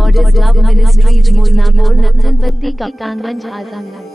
Goddess Love Ministries Mulnapur Nathanpatti Kaptanganj Azamgarh।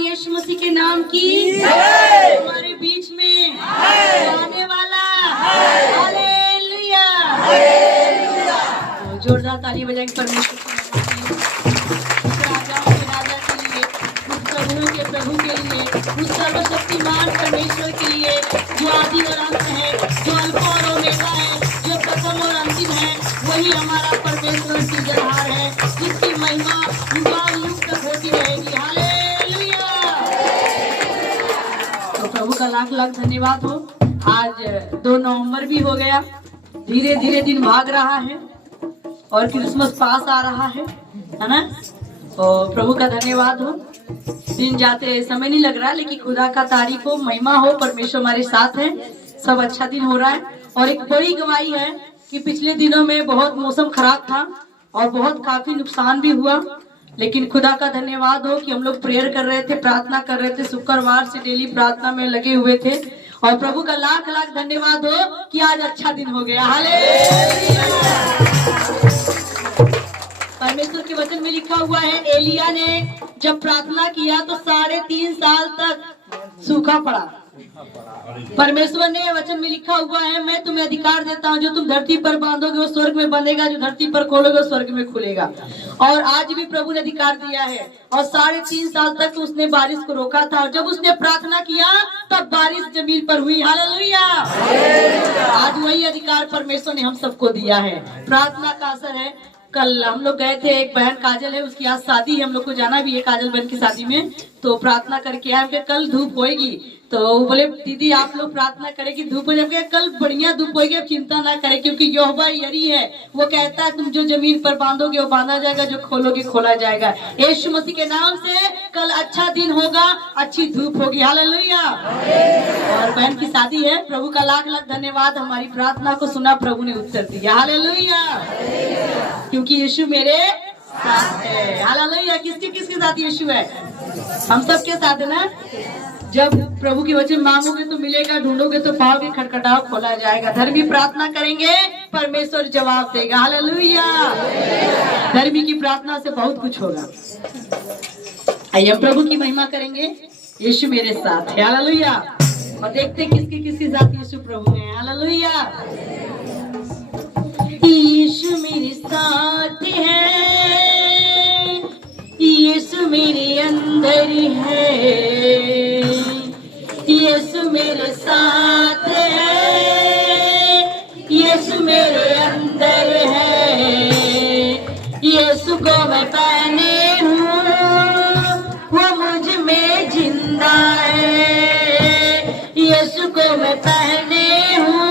यीशु मसीह के नाम की हमारे बीच में आने वाला हालेलुया। जोरदार ताली बजाएंगे परमेश्वर राजाओं के राजा के लिए, उस प्रभुओं के प्रभु के लिए, उस सर्वशक्तिमान परमेश्वर के लिए जो आदि और अंत है, जो अल्फा और ओमेगा है, जो प्रथम और अंतिम है। वही हमारा परमेश्वर सृजनहार है, जिसकी महिमा युगानुयुग तक होती रहेगी। हालेलुया। तो प्रभु का लाख लाख धन्यवाद हो। आज 2 नवंबर भी हो गया, धीरे धीरे दिन भाग रहा है और क्रिसमस पास आ रहा है ना। तो प्रभु का धन्यवाद हो। दिन जाते समय नहीं लग रहा, लेकिन खुदा का तारीफ हो, महिमा हो, परमेश्वर हमारे साथ है। सब अच्छा दिन हो रहा है। और एक बड़ी गवाही है कि पिछले दिनों में बहुत मौसम खराब था और बहुत काफी नुकसान भी हुआ, लेकिन खुदा का धन्यवाद हो कि हम लोग प्रेयर कर रहे थे, प्रार्थना कर रहे थे, शुक्रवार से डेली प्रार्थना में लगे हुए थे। और प्रभु का लाख लाख धन्यवाद हो कि आज अच्छा दिन हो गया। हालेलुया। परमेश्वर के वचन में लिखा हुआ है, एलिया ने जब प्रार्थना किया तो 3.5 साल तक सूखा पड़ा। परमेश्वर ने वचन में लिखा हुआ है, मैं तुम्हें अधिकार देता हूँ, जो तुम धरती पर बांधोगे वो स्वर्ग में बंधेगा, जो धरती पर खोलोगे वो स्वर्ग में खुलेगा। और आज भी प्रभु ने अधिकार दिया है। और 3.5 साल तक उसने बारिश को रोका था, और जब उसने प्रार्थना किया तब बारिश जमीन पर हुई। हालेलुया। आज वही अधिकार परमेश्वर ने हम सबको दिया है। प्रार्थना का असर है। कल हम लोग गए थे, एक बहन काजल है, उसकी आज शादी है, हम लोग को जाना भी है काजल बहन की शादी में। तो प्रार्थना करके आए, कल धूप होएगी। तो बोले दीदी आप लोग प्रार्थना करें कि धूप हो जाए। कल बढ़िया धूप होगी, अब चिंता ना करें, क्योंकि यहोवा यरी है, वो कहता है तुम जो जमीन पर बांधोगे वो बांधा जाएगा, जो खोलोगे खोला जाएगा। यीशु मसीह के नाम से कल अच्छा दिन होगा, अच्छी धूप होगी। हालेलुया। और बहन की शादी है। प्रभु का लाख लाख धन्यवाद, हमारी प्रार्थना को सुना, प्रभु ने उत्तर दिया। हालेलुया। क्योंकि यीशु मेरे साथ है। हालेलुया। किसके किसके साथ यीशु है? हम सबके साथ है ना। जब प्रभु की वचन मांगोगे तो मिलेगा, ढूंढोगे तो पाओगे, खटखटाओ खोला जाएगा। धर्मी प्रार्थना करेंगे, परमेश्वर जवाब देगा। हालेलुया। धर्मी की प्रार्थना से बहुत कुछ होगा। आइए प्रभु की महिमा करेंगे। यीशु मेरे साथ है। हालेलुया। और देखते किसके किसके साथ यीशु प्रभु है। हालेलुया। यीशु मेरे साथ है, यीशु मेरे अंदर है, यीशु मेरे साथ है, यीशु मेरे अंदर है। यीशु को मैं पहने हूँ, वो मुझ में जिंदा है। यीशु को मैं पहने हूँ,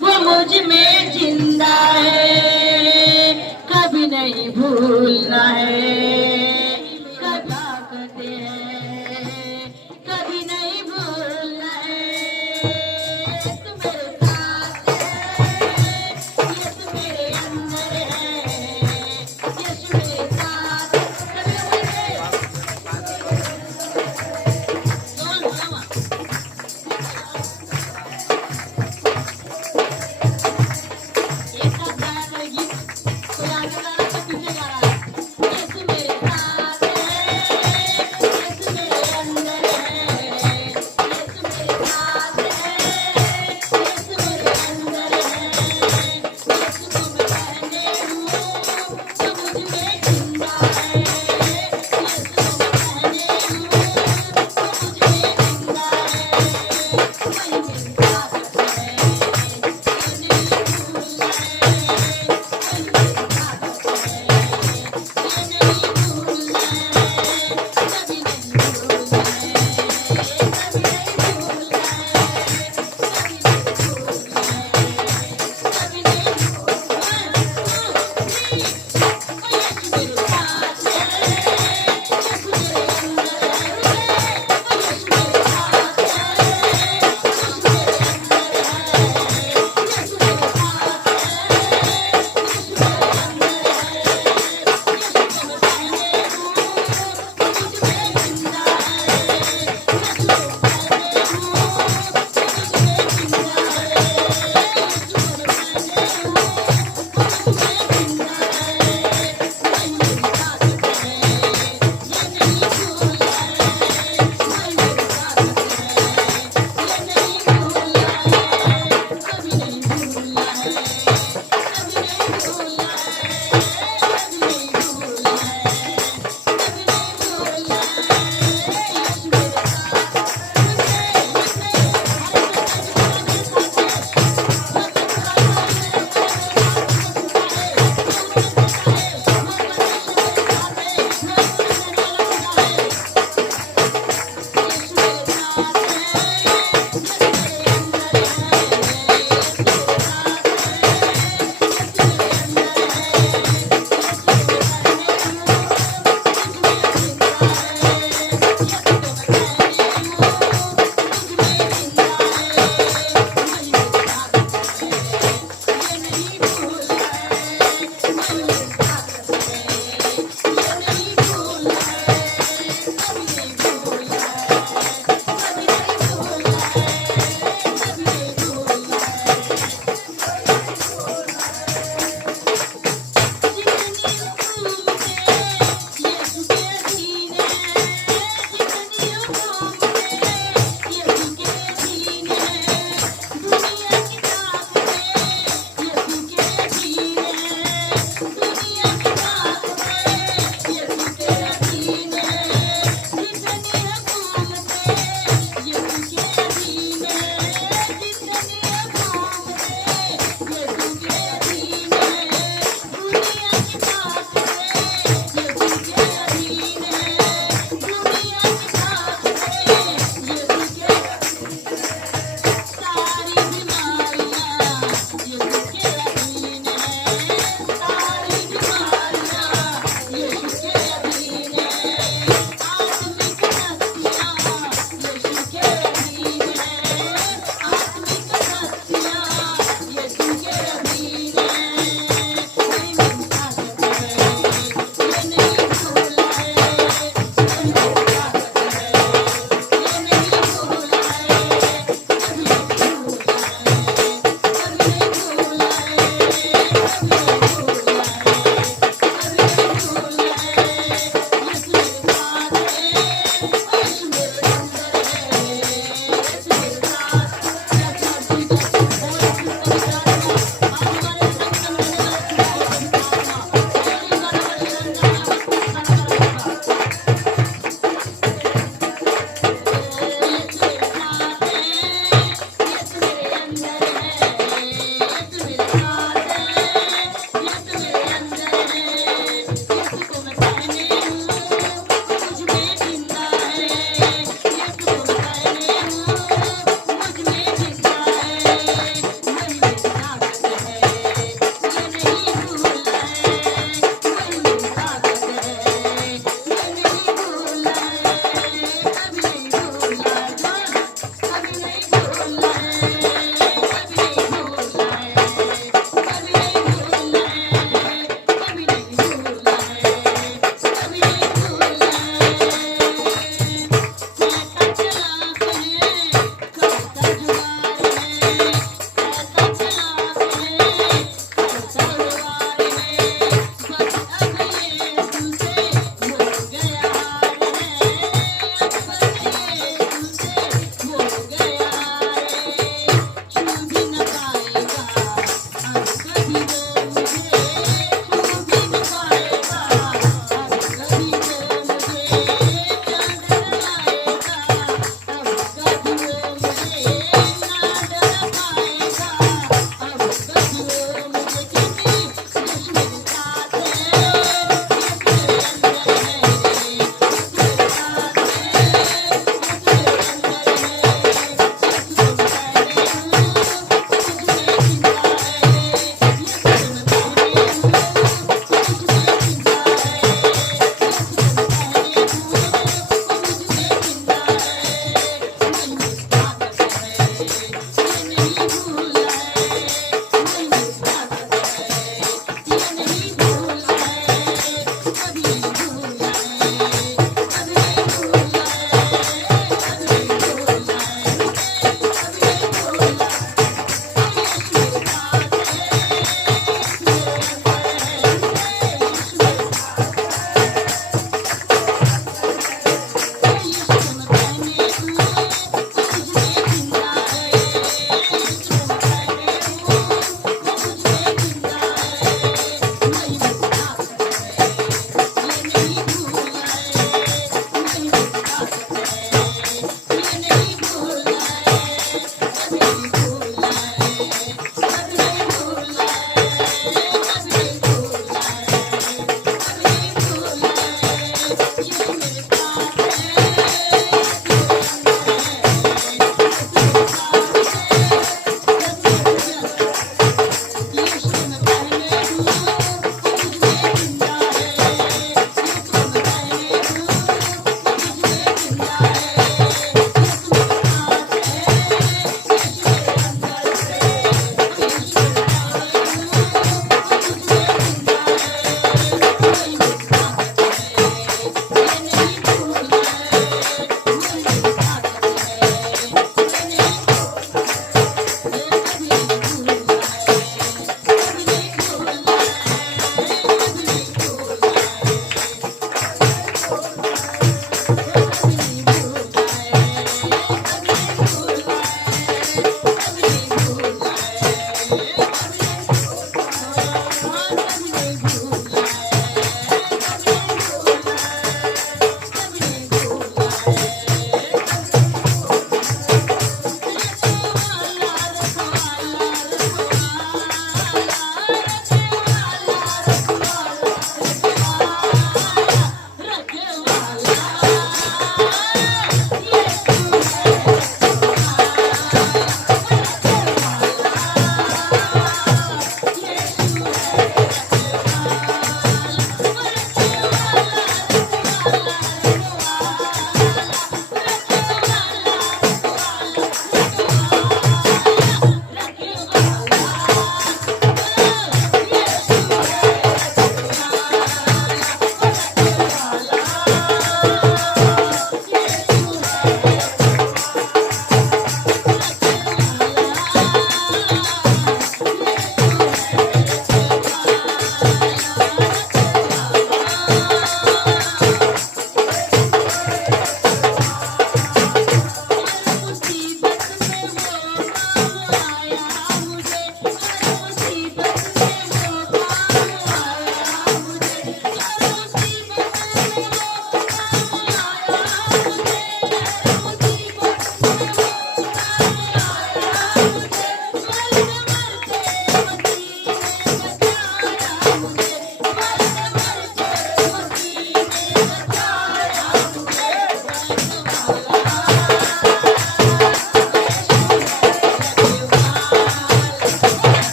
वो मुझ में जिंदा है। कभी नहीं भूलना है,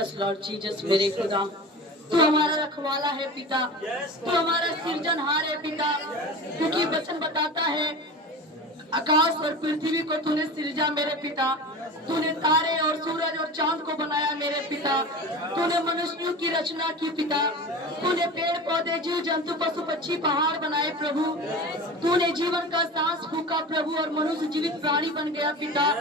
यस लॉर्ड जीसस मेरे खुदा, तू हमारा रखवाला है पिता, तू हमारा सृजनहार है पिता, क्योंकि वचन बताता है आकाश और पृथ्वी को तूने सृजा मेरे पिता, तूने तारे और सूरज और चांद को बनाया मेरे पिता, तूने मनुष्यों की रचना की पिता, तूने पेड़ पौधे जीव जंतु पशु पक्षी पहाड़ बनाए प्रभु, तूने जीवन का सांस फूका प्रभु और मनुष्य जीवित प्राणी बन गया पिता।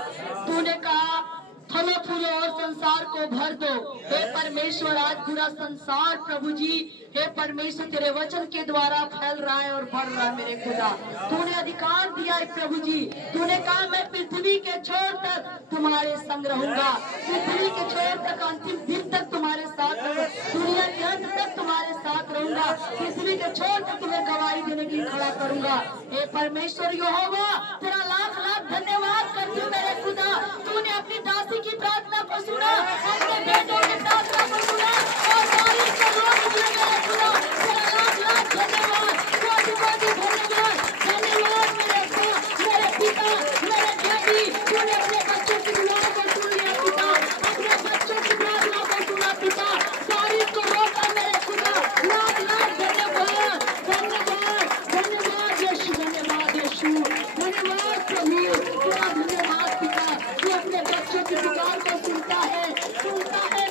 तूने कहा फलो फूलो और संसार को भर दो। हे परमेश्वर, आज पूरा संसार प्रभु जी हे परमेश्वर तेरे वचन के द्वारा फैल रहा है और बढ़ रहा है मेरे खुदा। तूने अधिकार दिया है प्रभु जी, तूने कहा मैं पृथ्वी के छोर तक तुम्हारे संग रहूंगा, पृथ्वी के छोर तक अंतिम दिन तक तुम्हारे साथ रहूंगा, दुनिया के अंत तक तुम्हारे साथ रहूंगा, पृथ्वी के छोर तक तुम्हें गवाही देने की खड़ा करूंगा। हे परमेश्वर यहोवा तेरा लाख लाख धन्यवाद करती हूँ मेरे खुदा, तूने अपनी दासी की प्रार्थना को सुना, अपने बेटों की प्रार्थना को सुना और बारिश का रोक दिया मेरे खुदा। तेरा लाख लाख धन्यवाद, कोटि कोटि धन्यवाद, धन्यवाद मेरे खुदा, मेरे पिता, मेरे डैडी, तूने अपने बच्चों की दुआ को सुन लिया पिता, अपने बच्चों की प्रार्थना को सुना पिता, बारिश को रोका मेरे खुदा। लाख लाख धन्यवाद, धन्यवाद, धन्यवाद यीशु, धन्यवाद यीशु, धन्यवाद प्रभु, तेरा धन्यवाद पिता, तू अपने बच्चों की पुकार को सुनता है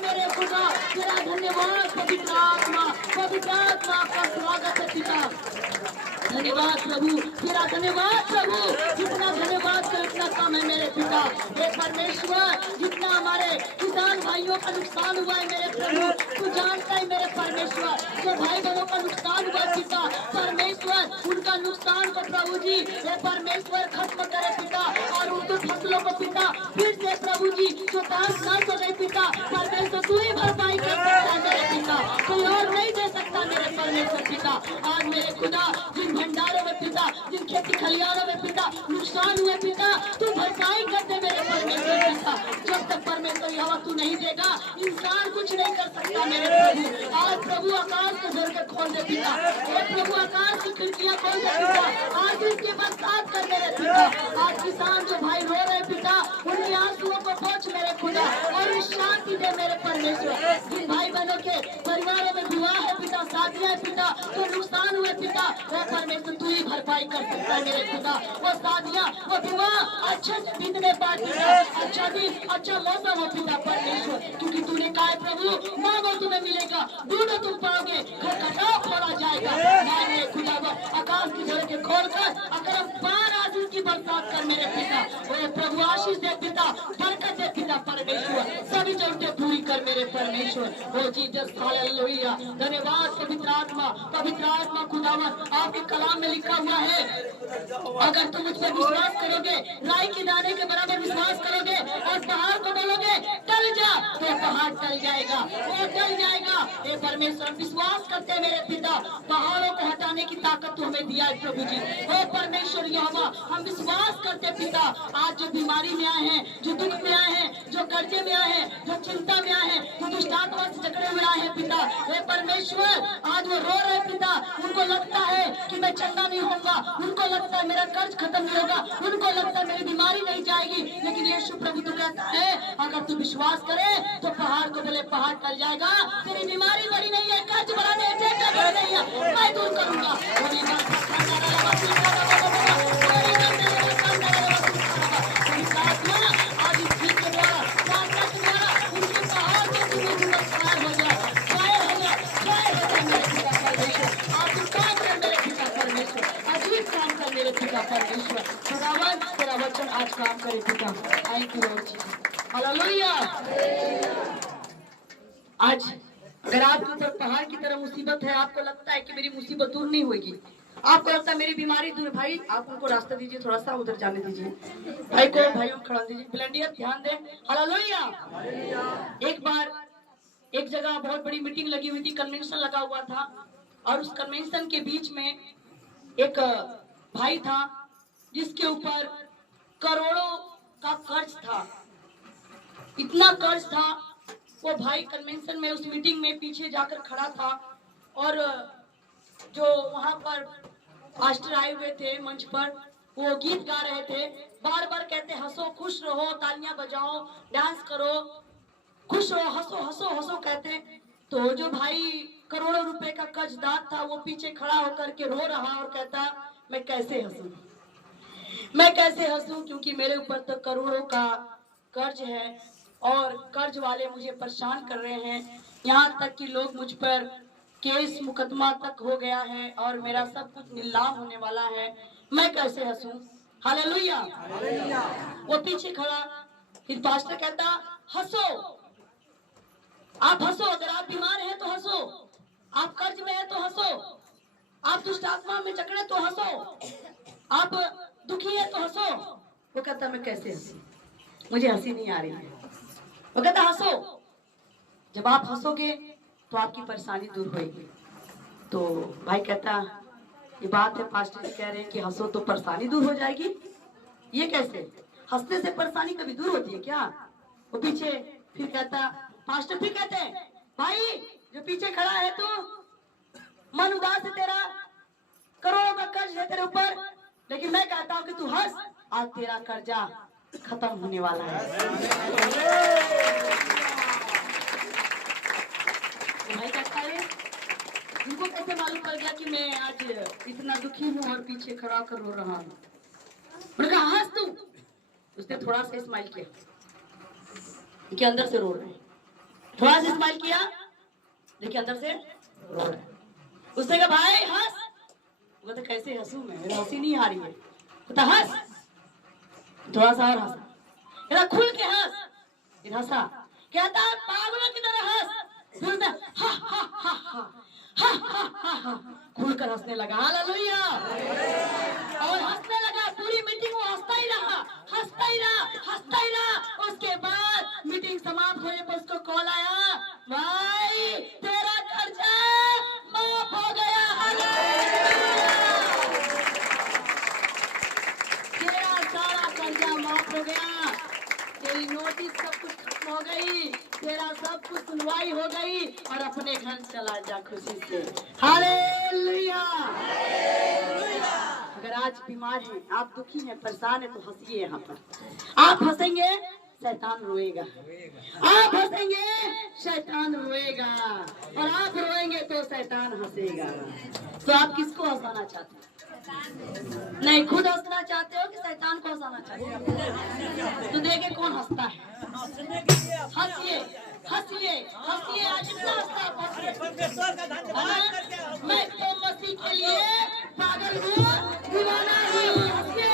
मेरे खुदा। तेरा धन्यवाद पवित्र आत्मा का स्वागत है पिता। धन्यवाद प्रभु, तेरा धन्यवाद प्रभु, जितना धन्यवाद कर इतना कम है मेरे पिता। हे परमेश्वर, जितना हमारे किसान भाइयों का नुकसान हुआ है मेरे प्रभु, तू जानता है मेरे परमेश्वर, जो भाई बहनों का नुकसान हुआ पिता परमेश्वर, उनका नुकसान को प्रभु जी हे परमेश्वर खत्म करे पिता, और उनकी फसलों को पिता फिर से प्रभु जी जो दास नष्ट हो गए पिता परमेश्वर, तू ही भरपाई कर सकता है मेरे पिता, कोई और नहीं दे सकता मेरे परमेश्वर पिता। आज मेरे खुदा जिन भंडारों में पिता, जिन खेती खलिहानों में पिता नुकसान हुए पिता, तू भरपाई कर दे मेरे परमेश्वर पिता। जब तक परमेश्वर यहोवा तू नहीं देगा इंसान कुछ नहीं कर सकता मेरे प्रभु। आज प्रभु आकाश के दरवाजे खोल दे पिता, हे प्रभु आकाश की खिड़कियां खोल दे पिता, आज इसके बरसात कर मेरे पिता। आज किसान जो भाई रो रहे पिता, उनके आंसुओं को पोंछ मेरे खुदा और शांति दे मेरे परमेश्वर। जिन भाई बहनों के परिवारों में विवाह है पिता, शादियां है पिता, तो नुकसान हुए पिता, वो परमेश्वर तू ही भरपाई कर सकता है मेरे खुदा। वो शादियां वो विवाह अच्छे से बीतने पाए पिता, अच्छा दिन अच्छा मौसम हो पिता परमेश्वर, क्योंकि तूने कहा है प्रभु मांगो तुम्हें मिलेगा, ढूंढो तुम पाओगे, खटखटाओ खोला जाएगा। मांगे खुदा आकाश की दरवाजे खोलकर अगर बार आशीष की बरसात कर मेरे पिता। वो प्रभु आशीष दे पिता, बरकत दे पिता परमेश्वर, सभी जरूरतें पूरी कर मेरे परमेश्वर। ओ जीसस हालेलुया, धन्यवाद पवित्र आत्मा खुदावन। आपके कलाम में लिखा हुआ है अगर तुम मुझ पर विश्वास करोगे, राई के दाने के बराबर विश्वास करोगे और पहाड़ को बोलोगे टल जा, तो पहाड़ टल जाएगा, वो टल जाएगा। हे परमेश्वर विश्वास करते हैं मेरे पिता, पहाड़ों को हटाने की ताकत तो हमें दिया है प्रभु जी। ओ परमेश्वर यहोवा हम विश्वास करते पिता, आज जो बीमारी में आए हैं, जो दुख में आए हैं, जो कर्जे में आए हैं, जो चिंता में आए हैं, जो दुष्ट आत्मा से झगड़े हुए आए हैं पिता, हे परमेश्वर आज वो रो रहे पिता, उनको लगता है कि मैं चंगा नहीं होगा, उनको लगता है मेरा कर्ज खत्म नहीं होगा, उनको लगता है मेरी बीमारी नहीं जाएगी, लेकिन यीशु प्रभु तू कहता है अगर तू विश्वास करे तो पहाड़ को बोले पहाड़ टल जाएगा। तेरी बीमारी बड़ी नहीं है, कर्ज बड़ा नहीं है, टेंशन बड़ी नहीं है, मैं दूर करूंगा। आज इस गीत के द्वारा प्रार्थना के द्वारा उनके पहाड़ के फायर हो जाए, फायर हो जाए, फायर हो जाए मेरे पिता परमेश्वर। आज काम कर मेरे पिता परमेश्वर, अजीब काम कर मेरे पिता परमेश्वर। खुदावन तेरा वचन आज काम करे पिता। Thank you Lord Jesus, hallelujah. आज अगर आपके ऊपर पहाड़ की तरह मुसीबत है, आपको लगता है कि मेरी मुसीबत दूर नहीं होगी, आपको लगता है मेरी बीमारी दूर, भाई आप उनको रास्ता दीजिए, थोड़ा सा उधर जाने दीजिए, भाई को भाइयों खड़ा दीजिए, ब्लेंडियर ध्यान दें, हालेलुया। एक बार एक जगह बहुत बड़ी मीटिंग लगी हुई थी, कन्वेंशन लगा हुआ था, और उस कन्वेंशन के बीच में एक भाई था जिसके ऊपर करोड़ों का कर्ज था, इतना कर्ज था। वो भाई कन्वेंशन में उस मीटिंग में पीछे जाकर खड़ा था, और जो वहां पर पास्टर आए हुए थे मंच पर, वो गीत गा रहे थे, बार बार कहते हंसो खुश रहो, तालियां बजाओ, डांस करो, खुश हो, हंसो हंसो हंसो कहते। तो जो भाई करोड़ों रुपए का कर्जदार था वो पीछे खड़ा होकर के रो रहा और कहता मैं कैसे हंसूं, मैं कैसे हंसूं, क्योंकि मेरे ऊपर तो करोड़ों का कर्ज है और कर्ज वाले मुझे परेशान कर रहे हैं। यहाँ तक कि लोग मुझ पर केस मुकदमा तक हो गया है और मेरा सब कुछ नीलाम होने वाला है, मैं कैसे हंसूं। हालेलुया। वो पीछे खड़ा, फिर पास्टर कहता हंसो, आप हंसो, अगर आप बीमार हैं तो हंसो, आप कर्ज में हैं तो हंसो, आप दुष्ट आत्मा में जकड़े तो हंसो, आप दुखी है तो हंसो। वो कहता मैं कैसे हंसूं, मुझे हंसी नहीं आ रही है। वो कहता हंसो, जब आप हंसोगे तो आपकी परेशानी दूर होगी। तो भाई कहता ये बात है, पास्टर जी कह रहे हैं कि हंसो तो परेशानी दूर हो जाएगी, ये कैसे, हंसने से परेशानी कभी दूर होती है क्या। वो पीछे फिर कहता, पास्टर फिर कहते हैं भाई जो पीछे खड़ा है तू, मन उदास है तेरा, करोड़ों का कर्ज है तेरे ऊपर, लेकिन मैं कहता हूँ कि तू हंस, आज तेरा कर्जा खत्म होने वाला है। भाई कहता है तुमको कैसे मालूम पड़ गया कि मैं आज इतना दुखी हूँ और पीछे खड़ा कर रो रहा हूँ। मैंने कहा हंस तू। उसने थोड़ा सा स्माइल किया कि अंदर से रो रहे हैं, थोड़ा सा स्माइल किया देखिए अंदर से रो रहे हैं। उसने कहा भाई हंस। वो तो कैसे हंसू मैं, मेरी हंसी नहीं आ रही है। तो हंस, थोड़ा सा और हंसा, कहता खुल के हंस, फिर हंसा, कहता पागलों की तरह हंस, फिर उसने हा हा हा हा हा हा हा हा खुलकर हंसने लगा। हालेलुया। और हंसने लगा, पूरी मीटिंग वो हंसता ही रहा, हंसता ही रहा, हंसता ही रहा। उसके बाद मीटिंग समाप्त होने पर उसको कॉल आया, भाई तेरा कर्जा माफ हो गया। तेरा सारा कर्जा माफ हो गया, तेरी नोटिस सब कुछ खत्म हो गई, तेरा सब कुछ सुनवाई हो गई और अपने घर चला जा खुशी से। हालेलुया। अगर आज बीमार हैं, आप दुखी हैं, परेशान हैं तो हंसिए। यहाँ पर आप हंसेंगे शैतान रोएगा, आप हंसेंगे शैतान रोएगा, और आप रोएंगे तो शैतान हंसेगा। तो आप किसको हंसाना चाहते हैं? नहीं, खुद हंसना चाहते हो कि शैतान को हंसाना चाहते हो? तो देखिए कौन हंसता है। हंसिए हंसिए हंसिए, आज इतना हंसता। मैं तो मसीह के लिए पागल हूँ, दीवाना हूँ। हंसिए,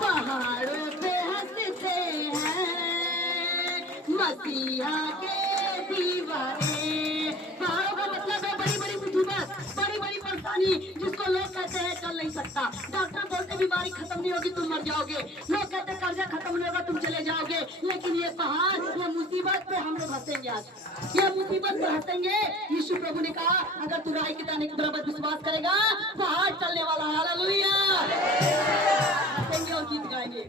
पहाड़ों पे हंसते हैं मसीहा के दीवाने। पहाड़ों का मतलब है बड़ी बड़ी मुसीबत, बड़ी बड़ी परेशानी, जिसको लोग कहते हैं चल नहीं सकता, डॉक्टर बोलते बीमारी खत्म नहीं होगी, तुम मर जाओगे, लोग कहते कर्जा खत्म नहीं होगा, तुम चले जाओगे। लेकिन ये पहाड़, ये मुसीबत पे हम लोग हंसेंगे। आज ये मुसीबत पे हंसेंगे। यीशु प्रभु ने कहा अगर तू राई के दाने के बराबर विश्वास करेगा, पहाड़ चलने वाला है। हालेलुया। हंसेंगे और गीत गाएंगे।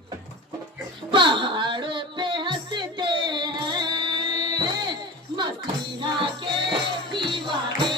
पहाड़ों पे हंसते हैं मसीहा के दीवाने।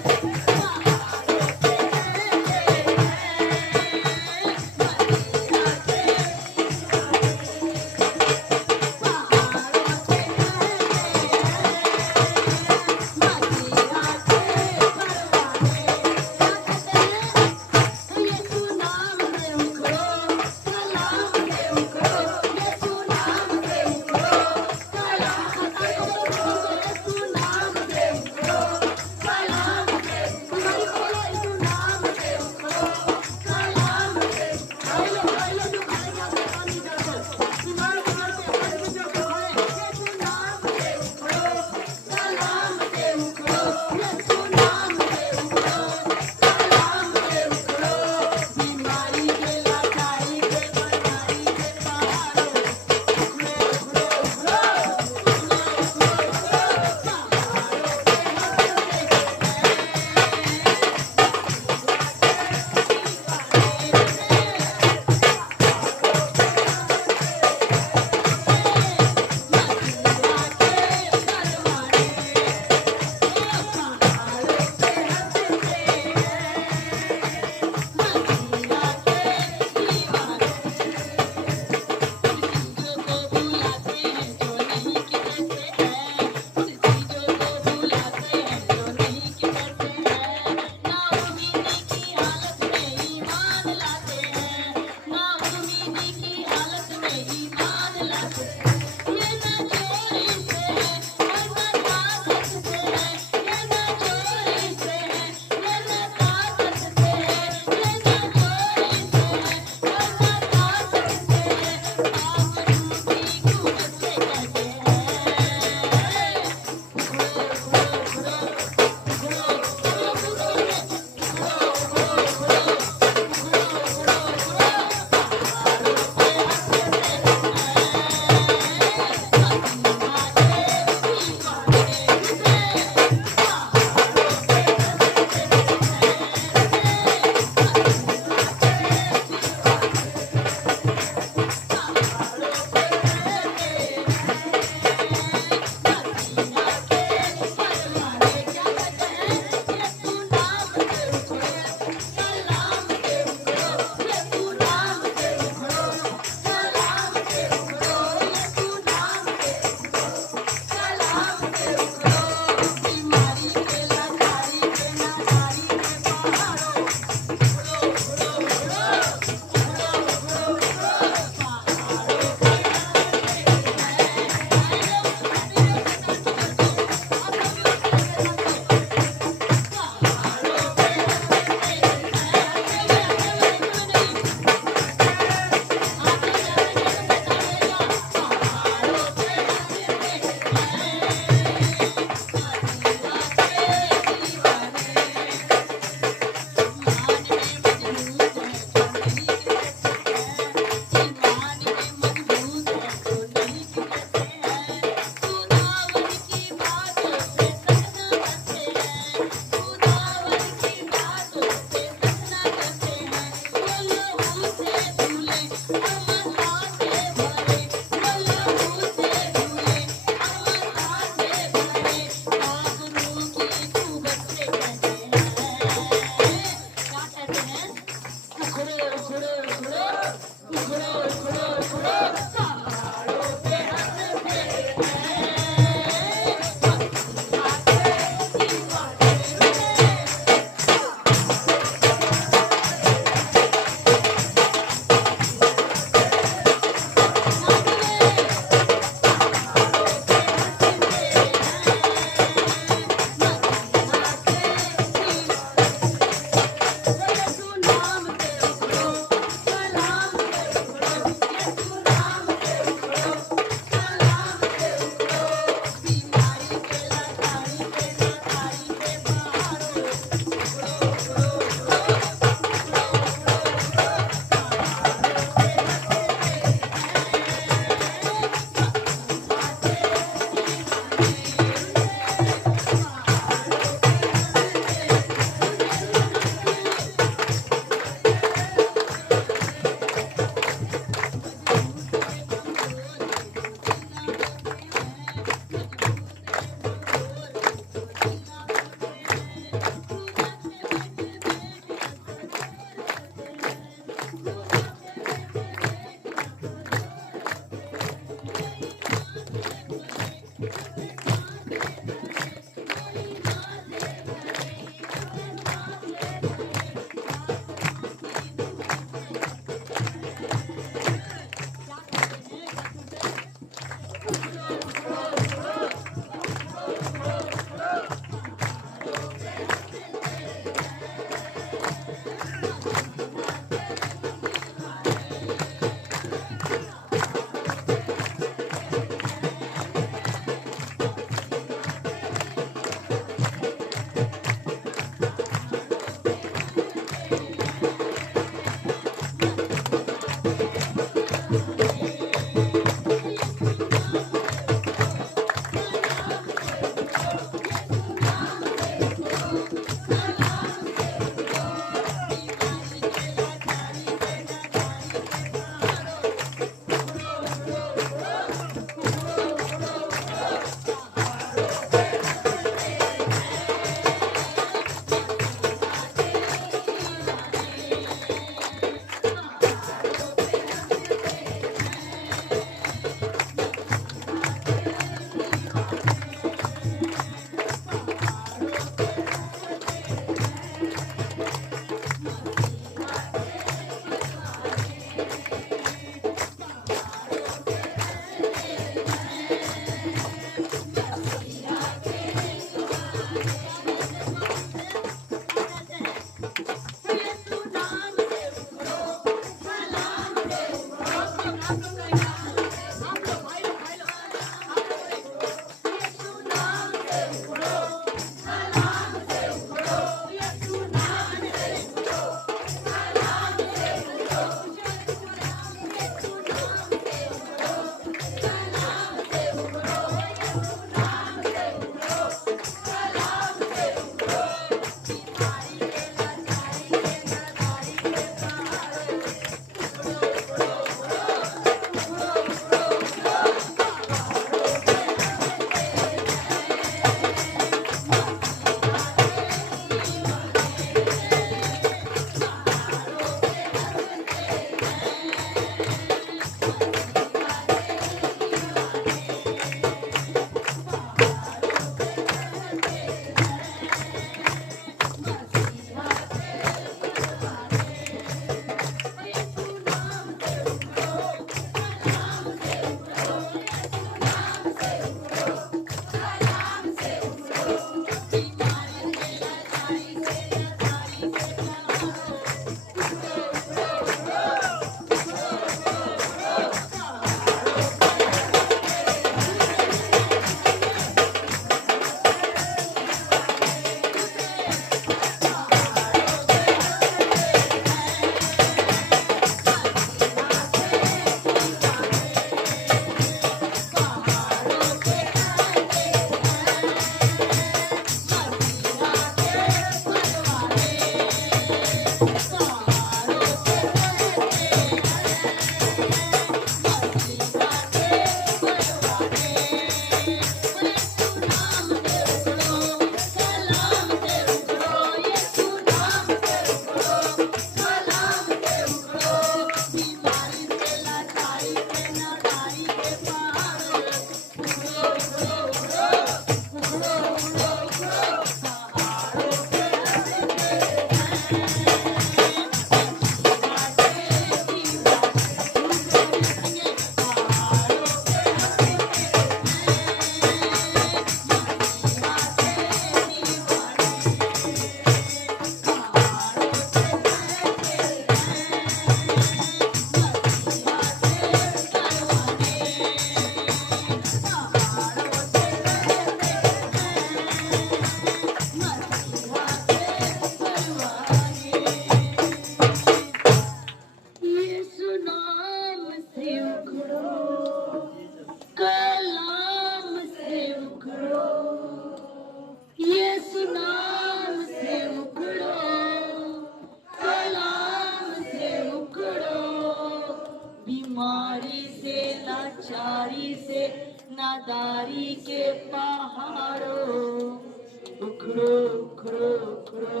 उखड़ो उखड़ो उखड़ो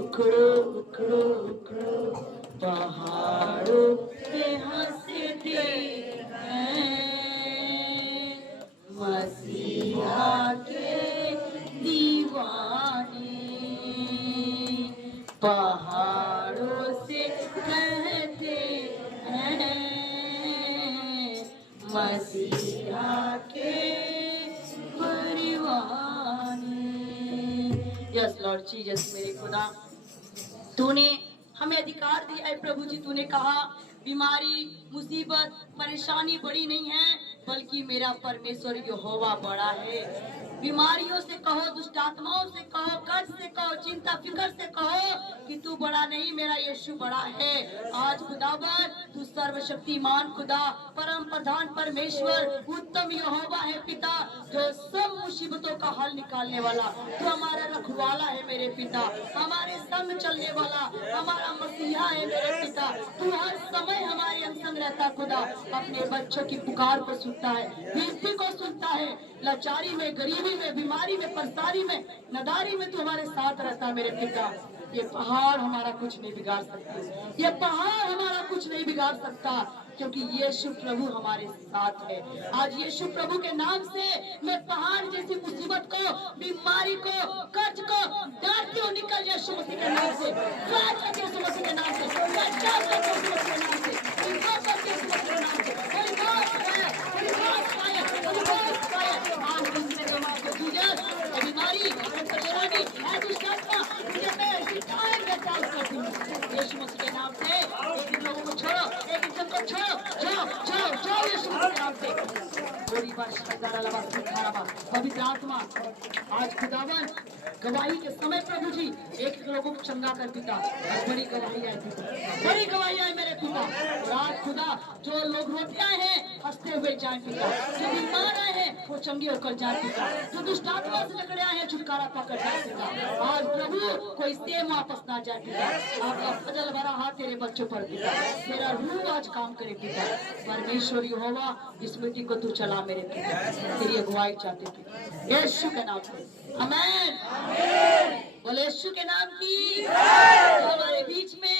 उखड़ो उखड़ो उखड़ो पहाड़ों पे हंसते हैं मसीहा के दीवाने पहाड़ों से कहते हैं मसीहा के परिवाने। यस लॉर्ड जीसस मेरे खुदा, तूने हमें अधिकार दिया है प्रभु जी। तूने कहा बीमारी मुसीबत परेशानी बड़ी नहीं है, बल्कि मेरा परमेश्वर यहोवा बड़ा है। बीमारियों से कहो, दुष्ट आत्माओं से कहो, कर्ज से कहो, चिंता फिकर से कहो कि तू बड़ा नहीं, मेरा यीशु बड़ा है। आज खुदावन तू सर्वशक्तिमान खुदा, परम प्रधान परमेश्वर, उत्तम यहोवा है पिता, जो सब मुसीबतों का हल निकालने वाला। तू हमारा रखवाला है मेरे पिता, हमारे संग चलने वाला, हमारा मसीहा है मेरे पिता। तू हर समय हमारे संग रहता खुदा, अपने बच्चों की पुकार को सुनता है, विनती को सुनता है, लाचारी में, गरीबी में, बीमारी में, परेशानी में, नदारी में तू हमारे साथ रहता है मेरे पिता। ये पहाड़ हमारा कुछ नहीं बिगाड़ सकते, ये पहाड़ हमारा कुछ नहीं बिगाड़ सकता, क्योंकि यीशु प्रभु हमारे साथ है। आज यीशु प्रभु के नाम से मैं पहाड़ जैसी मुसीबत को, बीमारी को, कर्ज को डांटती हूँ, निकल यीशु मसीह के नाम से, क्राच करके यीशु मसीह के नाम से, लज्जा करके यीशु मसीह के नाम से, इनकार करके यीशु मसीह के नाम से। Holi ghost fire, Holi ghost fire, Holi ghost fire. आज दूसरे के नाम से जीसस, ये बीमारी, ये परेशानी, ये दुष्ट आत्मा, मुझे मैं ऐसी टाइम में चाल करती हूँ यीशु मसीह के नाम से। एक इन लोगों को छोड़ो, एक इन सबको छोड़ो, जाओ जाओ जाओ यीशु मसीह के नाम से। थोड़ी बार शब्दारा लबा सुखारा बा पवित्र आत्मा, आज खुदावन गवाही के समय प्रभु जी एक लोगों को चंगा कर पिता, बड़ी गवाही आए पिता, बड़ी गवाही आए मेरे पिता। और आज खुदा जो लोग रोते आए हैं हंसते हुए जाए पिता, जो बीमार आए हैं वो चंगे होकर जाए पिता, जो दुष्ट आत्मा से जकड़े आए हैं छुटकारा पाकर जाए पिता। आज प्रभु कोई सेम वापस ना जाए पिता, आपका फजल भरा हाथ तेरे बच्चों पर पिता, तेरा रूह आज काम करे पिता। परमेश्वर यहोवा इस मीटिंग को तू चला मेरे पिता, तेरी अगुवाई चाहते पिता, यीशु के नाम से आमेन। बोले यीशु के नाम की। हमारे बीच में